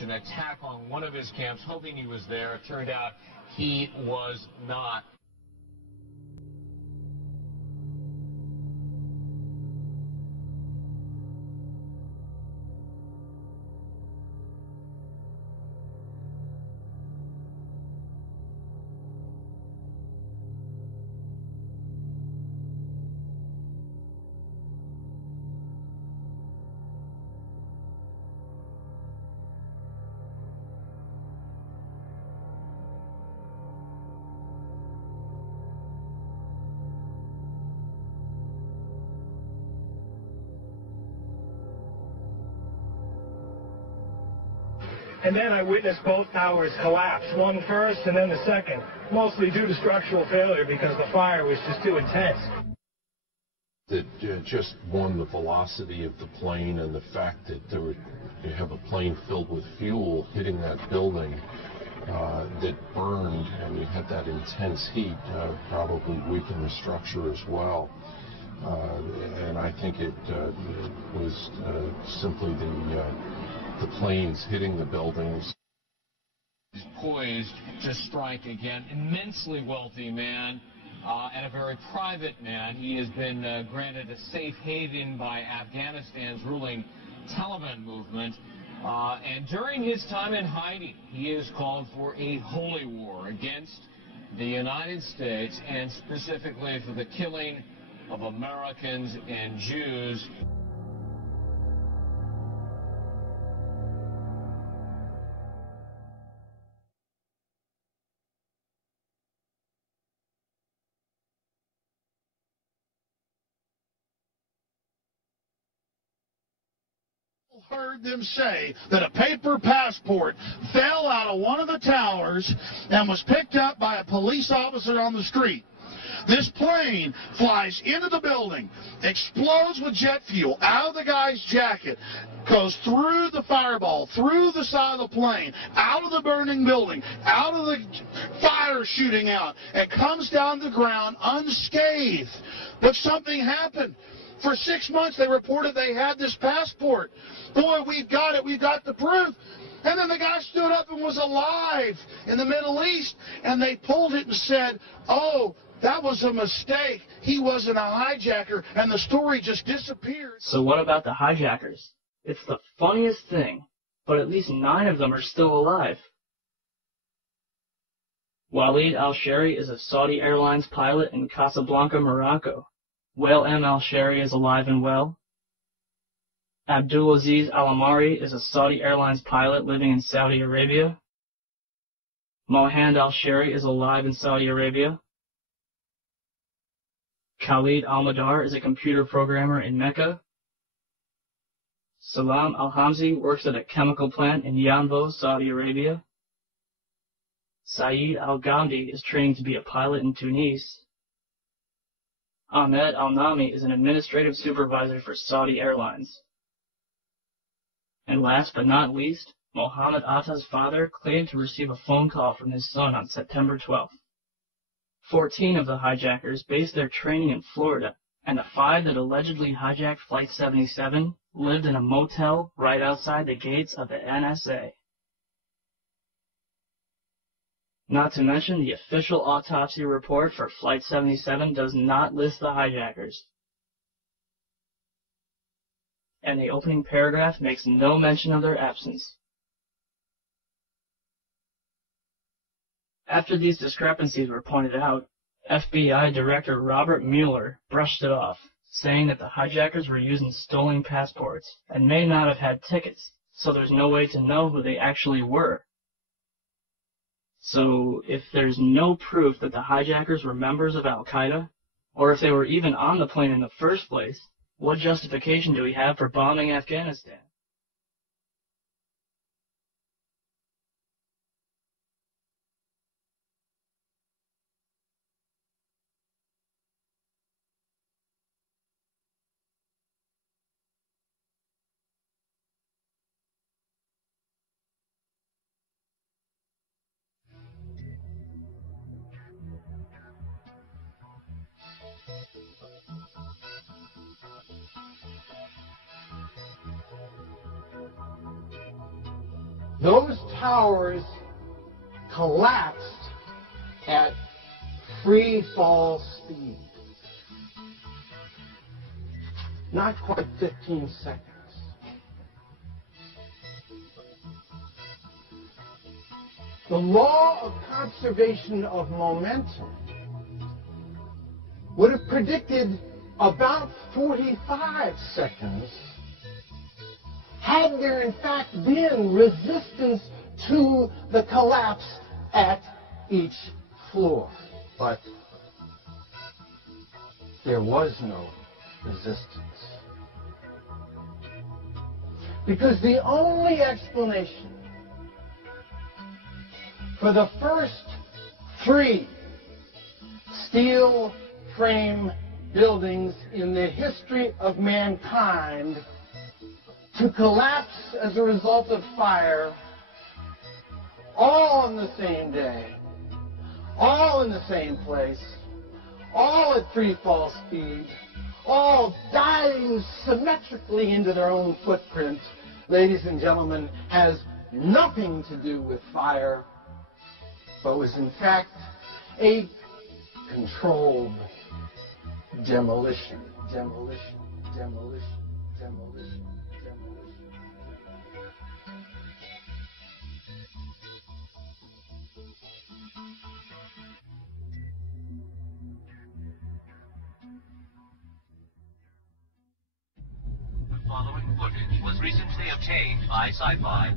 an attack on one of his camps, hoping he was there. It turned out he was not. And then I witnessed both towers collapse, one first and then the second, mostly due to structural failure because the fire was just too intense. That just one, the velocity of the plane and the fact that you have a plane filled with fuel hitting that building that burned, and you had that intense heat, probably weakened the structure as well. And I think it was simply the planes hitting the buildings. He's poised to strike again. Immensely wealthy man and a very private man. He has been granted a safe haven by Afghanistan's ruling Taliban movement. And during his time in hiding, he has called for a holy war against the United States and specifically for the killing of Americans and Jews. Heard them say that a paper passport fell out of one of the towers and was picked up by a police officer on the street. This plane flies into the building, explodes with jet fuel out of the guy's jacket, goes through the fireball, through the side of the plane, out of the burning building, out of the fire shooting out, and comes down to the ground unscathed. But something happened. For 6 months, they reported they had this passport. Boy, we've got it. We've got the proof. And then the guy stood up and was alive in the Middle East. And they pulled it and said, oh, that was a mistake. He wasn't a hijacker. And the story just disappeared. So what about the hijackers? It's the funniest thing, but at least 9 of them are still alive. Walid al-Shari is a Saudi Airlines pilot in Casablanca, Morocco. Wael M. al-Shari is alive and well. Abdulaziz al-Amari is a Saudi Airlines pilot living in Saudi Arabia. Mohand al-Shari is alive in Saudi Arabia. Khalid al-Madar is a computer programmer in Mecca. Salam al-Hamzi works at a chemical plant in Yanbo, Saudi Arabia. Saeed al-Ghamdi is training to be a pilot in Tunis. Ahmed al-Nami is an administrative supervisor for Saudi Airlines. And last but not least, Mohammed Atta's father claimed to receive a phone call from his son on September 12th. 14 of the hijackers based their training in Florida, and the 5 that allegedly hijacked Flight 77 lived in a motel right outside the gates of the NSA. Not to mention, the official autopsy report for Flight 77 does not list the hijackers. And the opening paragraph makes no mention of their absence. After these discrepancies were pointed out, FBI Director Robert Mueller brushed it off, saying that the hijackers were using stolen passports and may not have had tickets, so there's no way to know who they actually were. So, if there's no proof that the hijackers were members of Al-Qaeda, or if they were even on the plane in the first place, what justification do we have for bombing Afghanistan? those towers collapsed at free fall speed. Not quite 15 seconds. The law of conservation of momentum would have predicted about 45 seconds had there in fact been resistance to the collapse at each floor. But there was no resistance. Because the only explanation for the first 3 steel frame buildings in the history of mankind to collapse as a result of fire, all on the same day, all in the same place, all at free fall speed, all diving symmetrically into their own footprint, ladies and gentlemen, has nothing to do with fire, but was in fact a controlled demolition, demolition, demolition, demolition, demolition. The following footage was recently obtained by Sci-Fi.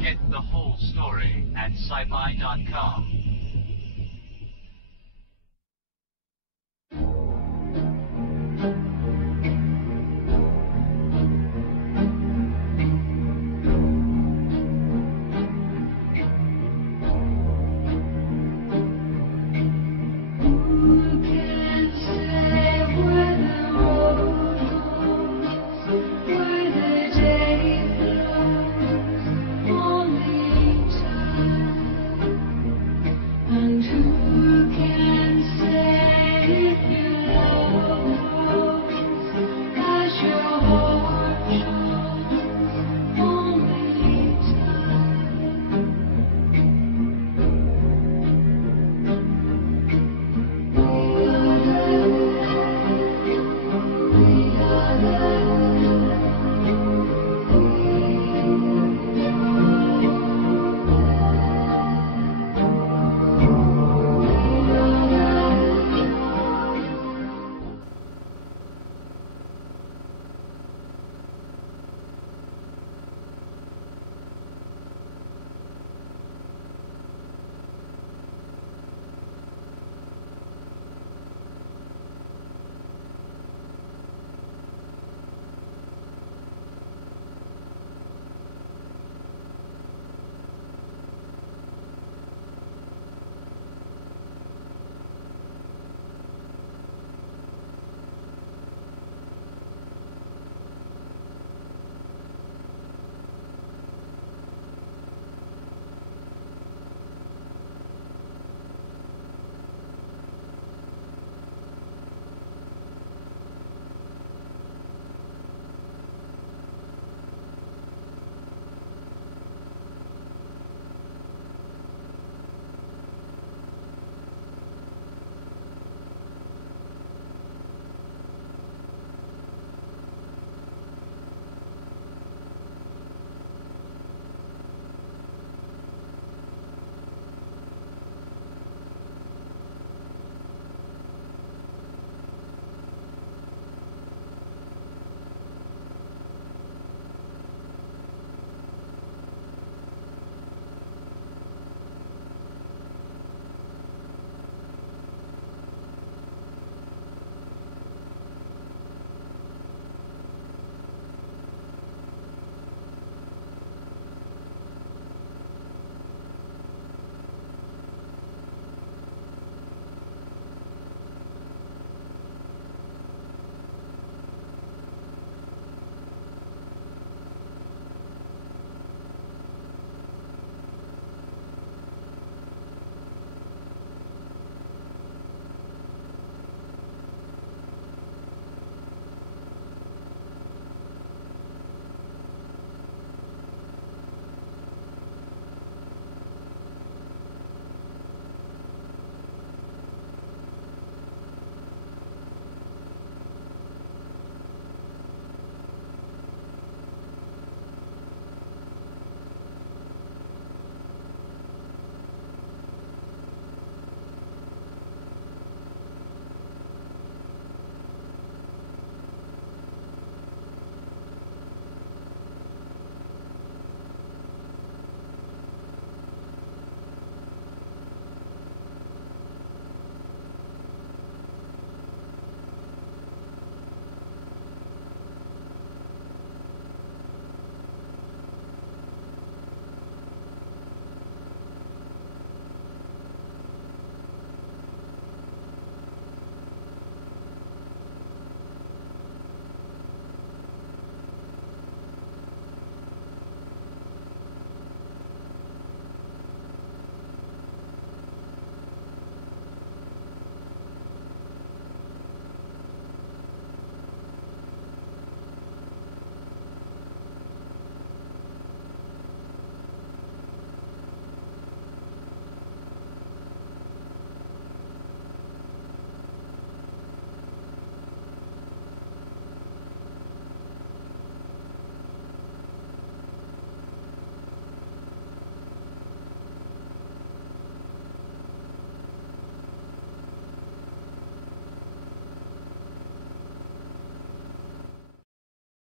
Get the whole story at sci-fi.com.